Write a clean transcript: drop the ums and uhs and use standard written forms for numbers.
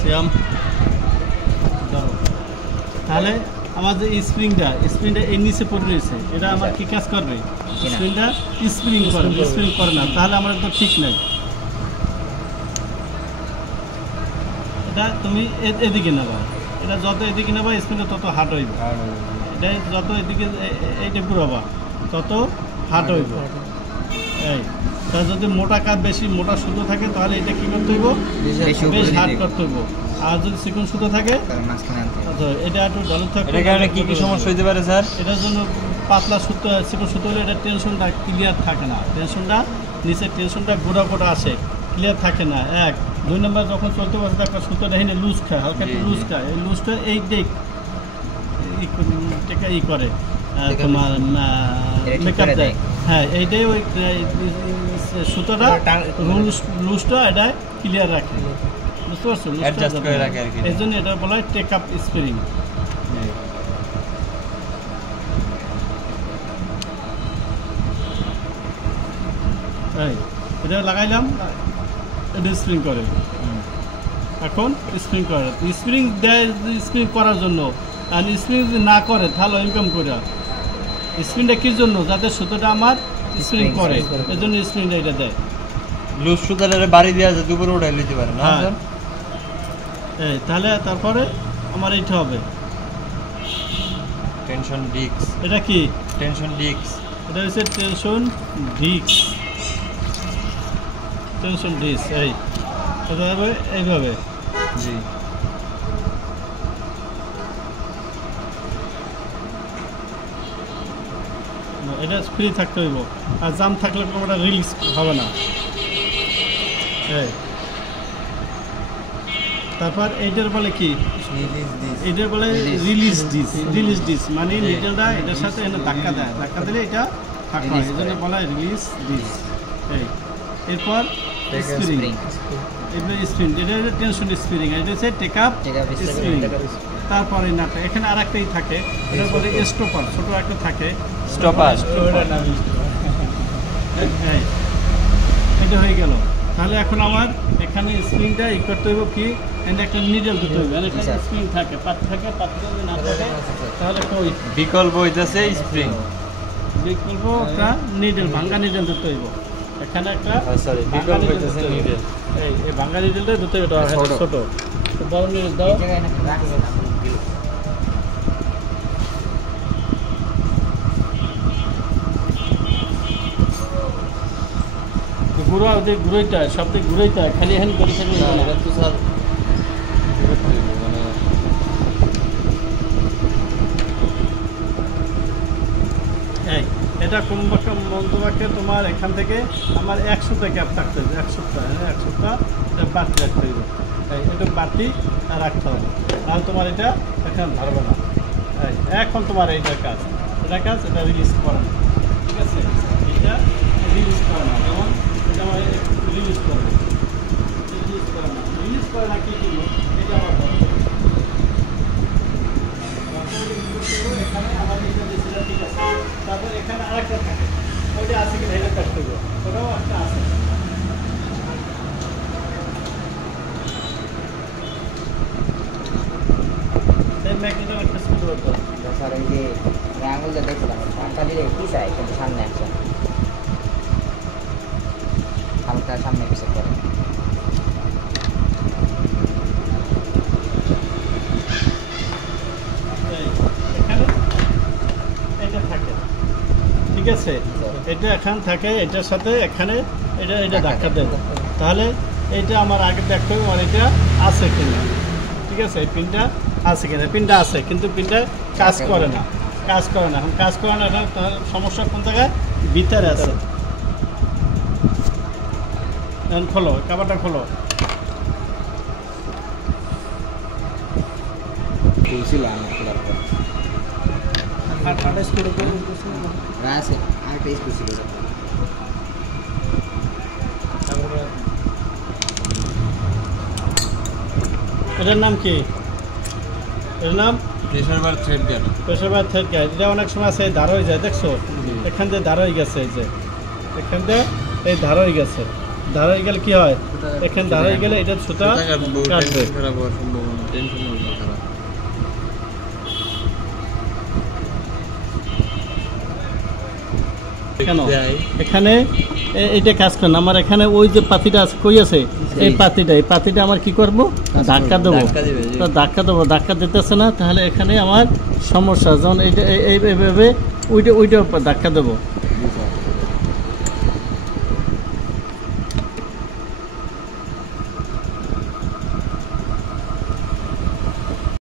শ্যাম তাহলে আমার যে স্প্রিংটা এর নিচে পড়ে রয়েছে এটা আমার কি কাজ করবে স্প্রিংটা স্প্রিং করে না তাহলে আমার তো ঠিক নাই এটা তুমি এদিকে নেবা এটা যত এদিকে নেবা স্প্রিংটা তত হার্ড হইব এটা যত এদিকে এইটা ঘুরাবা তত হার্ড হইব এই তা যদি মোটা কাজ বেশি মোটা সুতো থাকে তাহলে এটা কি করতে হইব বেশ হার্ড করতে হইব আর যদি চিকন সুতো থাকে এটা একটু ভালো থাকবে এটার কারণে কি কি সমস্যা হতে পারে স্যার এটার জন্য পাতলা সুতো চিকন সুতো হলে এটা টেনশনটা ক্লিয়ার থাকে না নিচের টেনশনটা গোটা আসে ক্লিয়ার থাকে না 1 2 নম্বর যখন চলতে বসে একটা সুতোটা এখানে লুজ খায় হালকা একটু লুজ খায় এই লুজটা এই দিক ই করে তোমার মেকআপ দেয় হ্যাঁ এইটাই ওই সুতোটা লুজটা এটা ক্লিয়ার রাখে বুঝতে পারছো এই জন্য এটা বলা হয় টেক আপ স্প্রিং এটা লাগাইলাম এটা স্প্রিং করে এখন স্প্রিং করার জন্য আর স্প্রিং যদি না করে তাহলে ইনকাম করে স্প্রিংটা কির জন্য যাতে সুতোটা আমার স্প্রিং করে এর জন্য স্প্রিংটা এটা দেয় লুজ সুতাটা বাড়ি দেওয়া যায় দুপুরে উঠাই নিতে পারে না এই তাহলে তারপরে আমার এইটা হবে টেনশন ডিস্ক এটা কি টেনশন ডিস্ক এটা হচ্ছে টেনশন ডিস্ক এই এটা হবে এইভাবে জি এটা ফ্রি থাকতে হইব আর জাম থাকলে ওটা রিলিজ হবে না তারপর এইটার বলে কি এটার বলে রিলিজ ডিস মানে নিডলটা এটার সাথে এনে ধাক্কা দিলে এটা থাকবে এই জন্য বলা হয় রিলিজ ডিস এরপর স্প্রিং এটা টেনশন স্প্রিং এটা হচ্ছে টেক আপ স্প্রিং তারপরে নাটা এখানে আর একটাই থাকে এটা বলে স্টপার ছোট একটা থাকে স্টপার এটা হয়ে গেল তাহলে এখন আমার এখানে স্প্রিংটা ই করতে হইব কি একটা নিডল দিতে হইবে এখানে স্প্রিং থাকে পাত যদি না থাকে তাহলে কই বিকল্প হইতাছে স্প্রিং একটা নিডল ভাঙা নিডল দিতে হইব এখানে একটা বিকল্প হইতাছে নিডল এই ভাঙা নিডলটা দিতে হইব ছোট বড় নিডল দাও ঘুরাইতে হয় সব দিক ঘুরাইতে হয় খালি এখানে করে থাকলে এটা কোন মন্তব্যকে তোমার এখান থেকে আমার 1 সপ্তাহ গ্যাপ থাকতে হবে 1 সপ্তাহ এটা বাড়তি রাখতে হবে এটা বাড়তি রাখতে হবে আর তোমার এটা এখানে ধরবে না এখন তোমার এইটার কাজ এটা রিলিজ করা না ঠিক আছে এটা রিলিজ করা না যেমন এটা আমার রিলিজ করে না কি করবো এটা আমার এখানে আমার এটা দিয়েছিল ঠিক আছে তারপর এখানে আরেকটা থাকে ওইটা আছে কিনা এটা কাজ করবো ওটাও একটা আছে ম্যাগনেটার একটা স্পিড করতে স্যার এই যে আঙুলটা দেখছিলাম পাঁচটা দিলে কি চাই কিন্তু সামনে আসছে হালকা সামনে পিছিয়ে করে ঠিক আছে এটা এখানে থাকে এটার সাথে এখানে এটা ধাক্কা দেব তাহলে এইটা আমার আগে দেখতে হবে আর এটা আছে কিনা ঠিক আছে এই পিনটা আছে কিনা পিনটা আছে কিন্তু পিনটা কাজ করে না এখন কাজ করে না তাহলে সমস্যা কোন জায়গায় ভিতরে আছে এখন খোলো কাবারটা খোলো এটার নাম কি এর নাম প্রেসার থ্রেড গাইড এটা অনেক সময় আছে ধার হয়ে যায় দেখছো এখান থেকে ধার হয়ে গেছে এই যে এখান থেকে এই ধার হয়ে গেছে দাঁড়াই গেলে কি হয়, এখানে দাঁড়াই গেলে এটা সুতা কাটবে। কেন এখানে এইটা কাজ করে না, আমার এখানে ওই যে পাতিটা আছে কই আছে, এই পাতিটা আমার কি করব, ধাক্কা দেবো। তো ধাক্কা দেবো, ধাক্কা দিতেছে না, তাহলে এখানে আমার সমস্যা। যেমন এইটা এইভাবে ওইটা ধাক্কা দেবো,